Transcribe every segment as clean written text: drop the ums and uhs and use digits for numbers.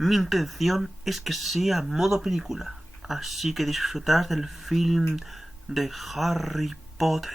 Mi intención es que sea modo película, así que disfrutarás del film de Harry Potter.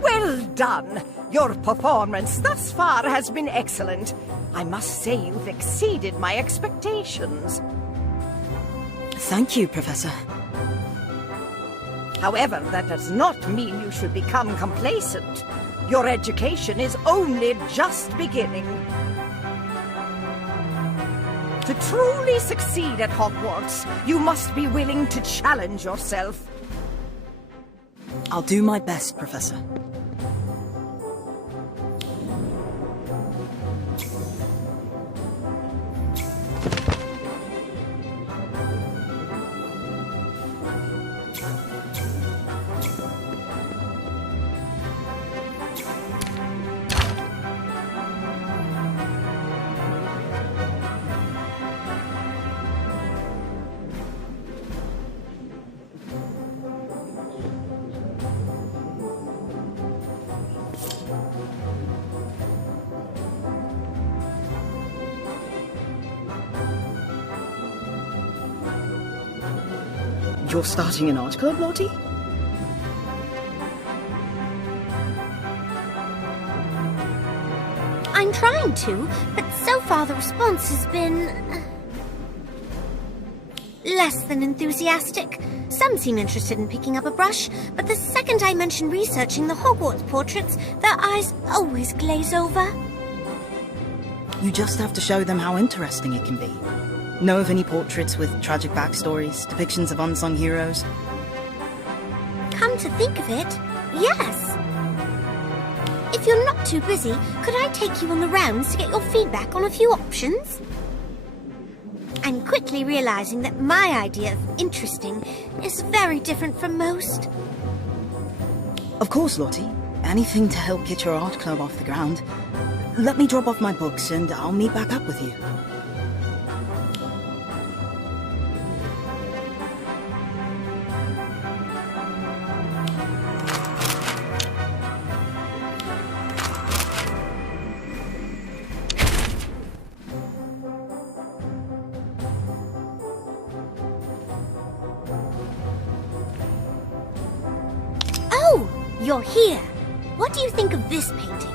Well done! Your performance thus far has been excellent. I must say you've exceeded my expectations. Thank you, Professor. However, that does not mean you should become complacent. Your education is only just beginning. To truly succeed at Hogwarts, you must be willing to challenge yourself. I'll do my best, Professor. You're starting an art club, Lottie? I'm trying to, but so far the response has been less than enthusiastic. Some seem interested in picking up a brush, but the second I mention researching the Hogwarts portraits, their eyes always glaze over. You just have to show them how interesting it can be. Know of any portraits with tragic backstories, depictions of unsung heroes? Come to think of it, yes. If you're not too busy, could I take you on the rounds to get your feedback on a few options? I'm quickly realizing that my idea of interesting is very different from most. Of course, Lottie. Anything to help get your art club off the ground. Let me drop off my books and I'll meet back up with you. Oh, you're here. What do you think of this painting?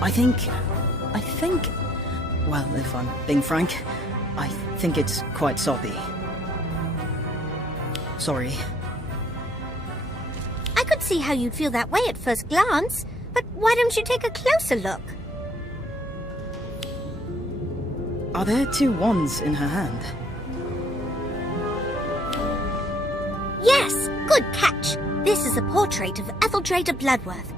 I think... Well, if I'm being frank, I think it's quite soppy. Sorry. I could see how you'd feel that way at first glance, but why don't you take a closer look? Are there two wands in her hand? Yes, good catch. This is a portrait of Etheldrada Bloodworth,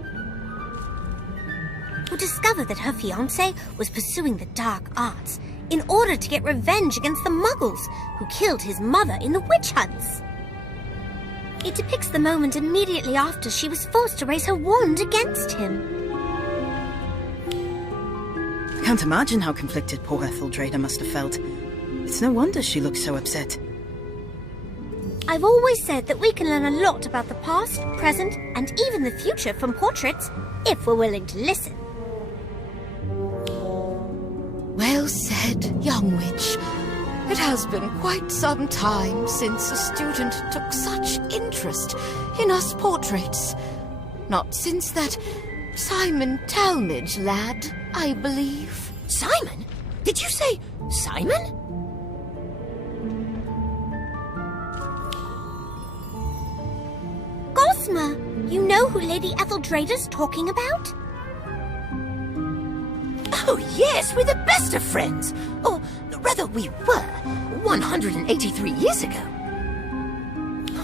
who discovered that her fiancé was pursuing the dark arts in order to get revenge against the Muggles who killed his mother in the witch hunts. It depicts the moment immediately after she was forced to raise her wand against him. I can't imagine how conflicted poor Etheldrada must have felt. It's no wonder she looks so upset. I've always said that we can learn a lot about the past, present, and even the future from portraits, if we're willing to listen. Well said, young witch. It has been quite some time since a student took such interest in us portraits. Not since that Simon Talmadge lad, I believe. Simon? Did you say Simon? Gosma, you know who Lady Etheldrada's talking about? Oh, yes, we're the best of friends. Or rather, we were 183 years ago.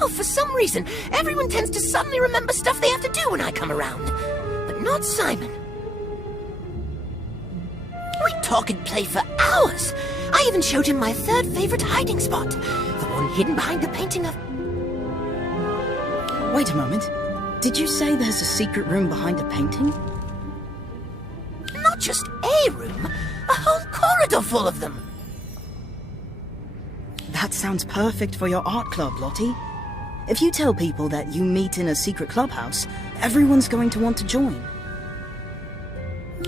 Oh, for some reason, everyone tends to suddenly remember stuff they have to do when I come around. But not Simon. We talk and play for hours. I even showed him my third favorite hiding spot. The one hidden behind the painting of... Wait a moment. Did you say there's a secret room behind the painting? Not just a room, a whole corridor full of them. That sounds perfect for your art club, Lottie. If you tell people that you meet in a secret clubhouse, everyone's going to want to join.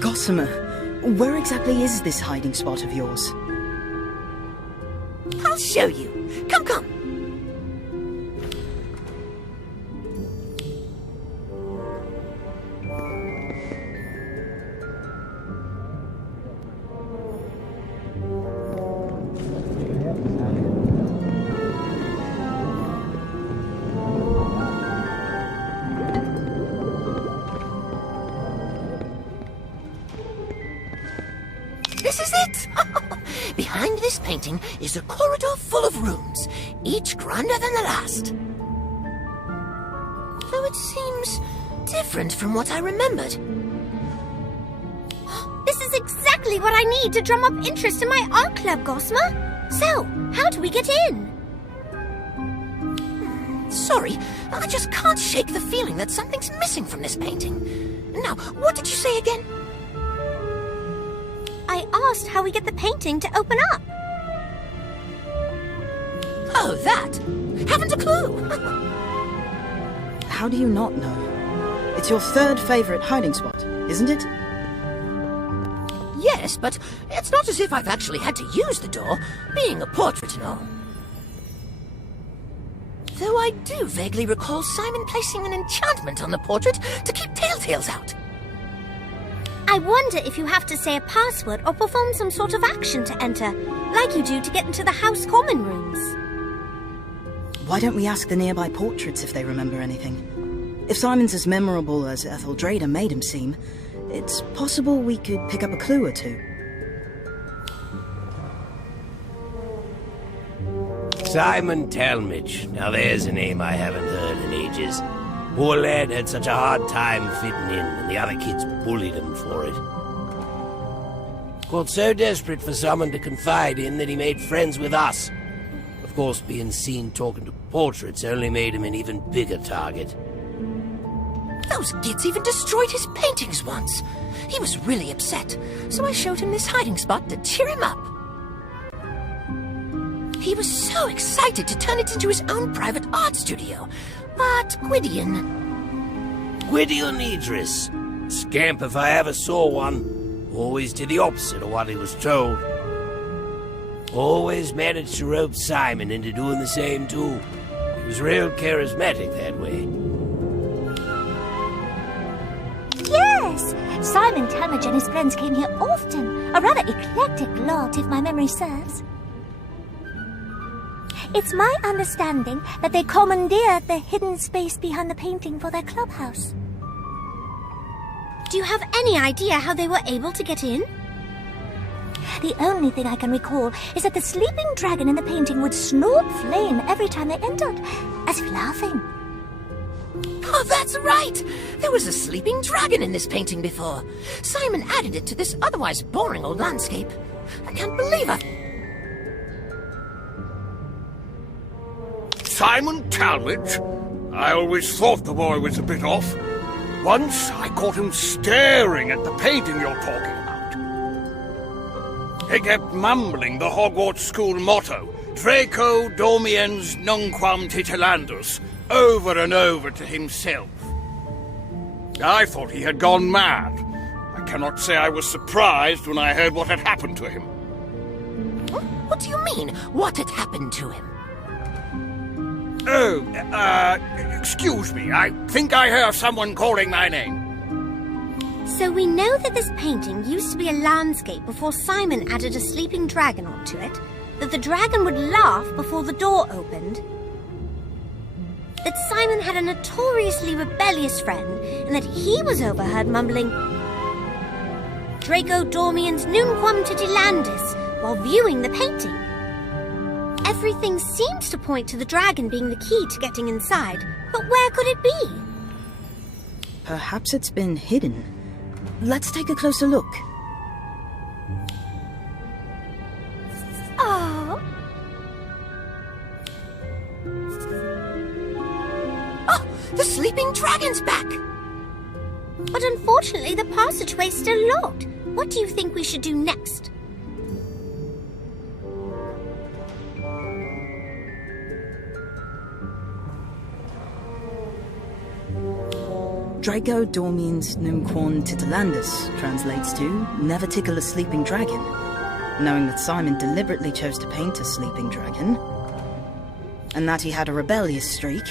Gossamer, where exactly is this hiding spot of yours? I'll show you. Come, come. This is it! Behind this painting is a corridor full of rooms, each grander than the last. Though it seems different from what I remembered. This is exactly what I need to drum up interest in my art club, Gosma. So, how do we get in? Sorry, I just can't shake the feeling that something's missing from this painting. Now, what did you say again? I asked how we get the painting to open up. Oh, that? Haven't a clue. How do you not know? It's your third favorite hiding spot, isn't it? Yes, but it's not as if I've actually had to use the door, being a portrait and all. Though I do vaguely recall Simon placing an enchantment on the portrait to keep telltales out. I wonder if you have to say a password or perform some sort of action to enter, like you do to get into the house common rooms. Why don't we ask the nearby portraits if they remember anything? If Simon's as memorable as Etheldrada made him seem, it's possible we could pick up a clue or two. Simon Talmadge. Now there's a name I haven't heard in ages. Poor lad had such a hard time fitting in, and the other kids bullied him for it. Got so desperate for someone to confide in that he made friends with us. Of course, being seen talking to portraits only made him an even bigger target. Those kids even destroyed his paintings once. He was really upset, so I showed him this hiding spot to cheer him up. He was so excited to turn it into his own private art studio. But Gwydion Idris. Scamp if I ever saw one. Always did the opposite of what he was told. Always managed to rope Simon into doing the same too. He was real charismatic that way. Yes! Simon Talmadge and his friends came here often. A rather eclectic lot, if my memory serves. It's my understanding that they commandeered the hidden space behind the painting for their clubhouse. Do you have any idea how they were able to get in? The only thing I can recall is that the sleeping dragon in the painting would snort flame every time they entered, as if laughing. oh, that's right! There was a sleeping dragon in this painting before. Simon added it to this otherwise boring old landscape. I can't believe I... Simon Talmadge? I always thought the boy was a bit off. Once I caught him staring at the painting you're talking about. He kept mumbling the Hogwarts school motto, Draco Dormiens Nunquam Titilandus, over and over to himself. I thought he had gone mad. I cannot say I was surprised when I heard what had happened to him. What do you mean, what had happened to him? Oh, excuse me. I think I hear someone calling my name. So we know that this painting used to be a landscape before Simon added a sleeping dragon onto it, that the dragon would laugh before the door opened, that Simon had a notoriously rebellious friend, and that he was overheard mumbling Draco Dormiens Nunquam Titilandis while viewing the painting. Everything seems to point to the dragon being the key to getting inside, but where could it be? Perhaps it's been hidden. Let's take a closer look. Oh, Oh, the sleeping dragon's back! but unfortunately the passageway's still locked. What do you think we should do next? Draco Dormiens Nunquam Titilandus translates to never tickle a sleeping dragon. Knowing that Simon deliberately chose to paint a sleeping dragon, and that he had a rebellious streak,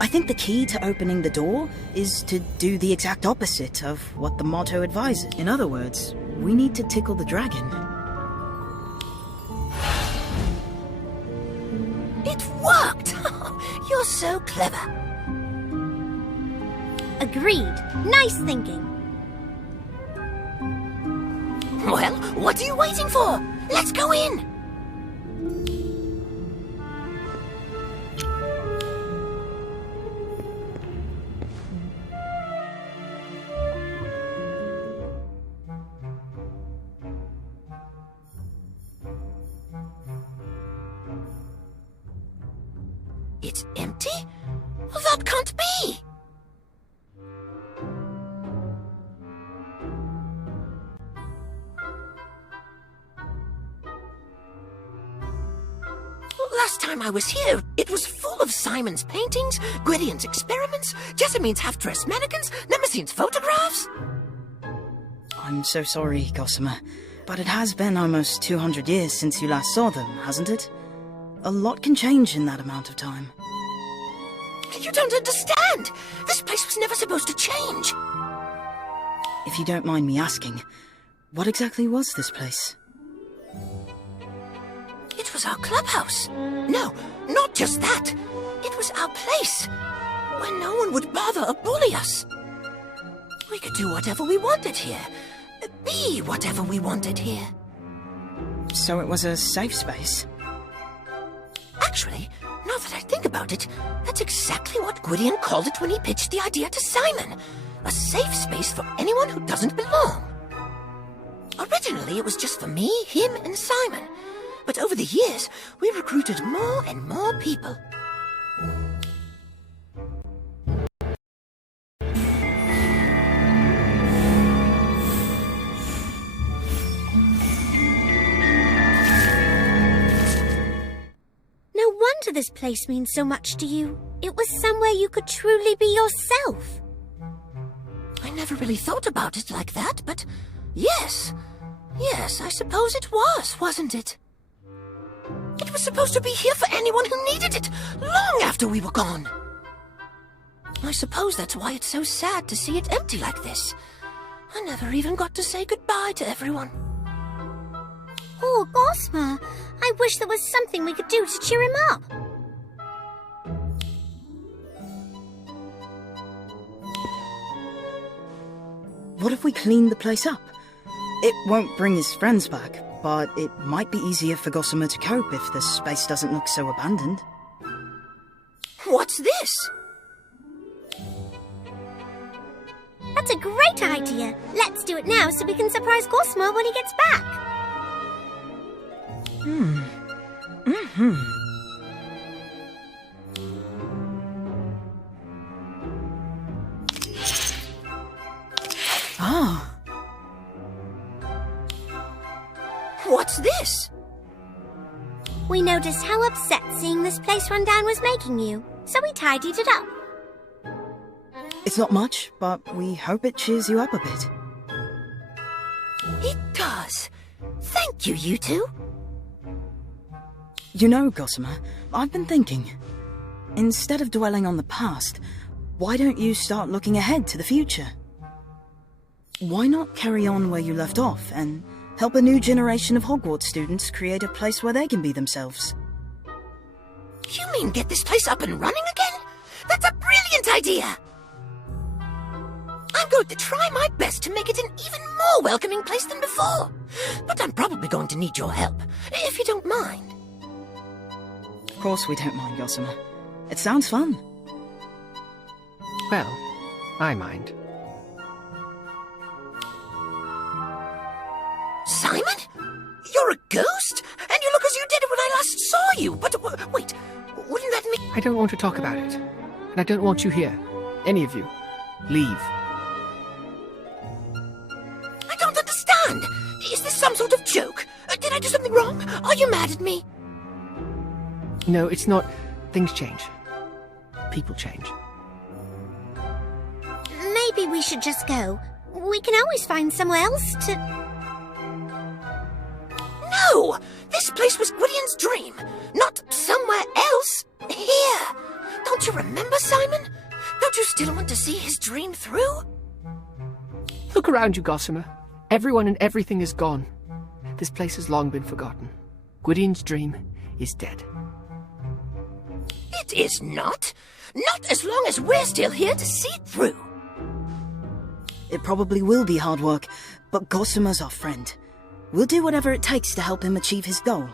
I think the key to opening the door is to do the exact opposite of what the motto advises. In other words, we need to tickle the dragon. It worked! You're so clever. Agreed. Nice thinking. Well, what are you waiting for? Let's go in! It's empty? Well, that can't be! Last time I was here, it was full of Simon's paintings, Gwydion's experiments, Jessamine's half-dressed mannequins, Nemesine's photographs. I'm so sorry, Gossamer, but it has been almost 200 years since you last saw them, hasn't it? A lot can change in that amount of time. You don't understand! This place was never supposed to change! If you don't mind me asking, what exactly was this place? It was our clubhouse. No, not just that. It was our place, where no one would bother or bully us. We could do whatever we wanted here. Be whatever we wanted here. So it was a safe space? Actually, now that I think about it, that's exactly what Gwydion called it when he pitched the idea to Simon. A safe space for anyone who doesn't belong. Originally, it was just for me, him, and Simon. But over the years, we recruited more and more people. No wonder this place means so much to you. It was somewhere you could truly be yourself. I never really thought about it like that, but yes. Yes, I suppose it was, wasn't it? It was supposed to be here for anyone who needed it, long after we were gone. I suppose that's why it's so sad to see it empty like this. I never even got to say goodbye to everyone. Oh, Gosma, I wish there was something we could do to cheer him up. What if we clean the place up? It won't bring his friends back, but it might be easier for Gossamer to cope if the space doesn't look so abandoned. What's this? That's a great idea. Let's do it now so we can surprise Gosma when he gets back. Ah. What's this? We noticed how upset seeing this place run down was making you, so we tidied it up. It's not much, but we hope it cheers you up a bit. It does. Thank you, you two. You know, Gossamer, I've been thinking. Instead of dwelling on the past, why don't you start looking ahead to the future? Why not carry on where you left off and help a new generation of Hogwarts students create a place where they can be themselves? You mean get this place up and running again? That's a brilliant idea! I'm going to try my best to make it an even more welcoming place than before. But I'm probably going to need your help, if you don't mind. Of course we don't mind, Gossamer. It sounds fun. Well, I mind. Simon? You're a ghost? And you look as you did when I last saw you. But wait, wouldn't that mean... I don't want to talk about it. And I don't want you here. Any of you. Leave. I don't understand. Is this some sort of joke? Did I do something wrong? Are you mad at me? No, it's not. Things change. People change. Maybe we should just go. We can always find somewhere else to... No! This place was Gwydion's dream, not somewhere else. Here. Don't you remember, Simon? Don't you still want to see his dream through? Look around you, Gossamer. Everyone and everything is gone. This place has long been forgotten. Gwydion's dream is dead. It is not. Not as long as we're still here to see it through. It probably will be hard work, but Gossamer's our friend. We'll do whatever it takes to help him achieve his goal.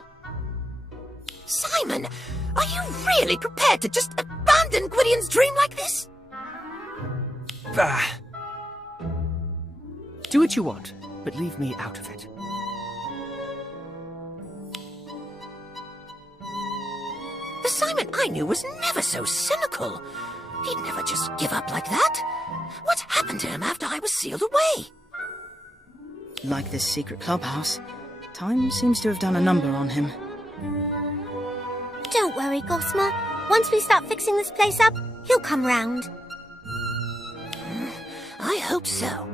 Simon, are you really prepared to just abandon Gwydion's dream like this? Bah. Do what you want, but leave me out of it. The Simon I knew was never so cynical. He'd never just give up like that. What happened to him after I was sealed away? Like this secret clubhouse, time seems to have done a number on him. Don't worry, Gosma. Once we start fixing this place up, he'll come round. I hope so.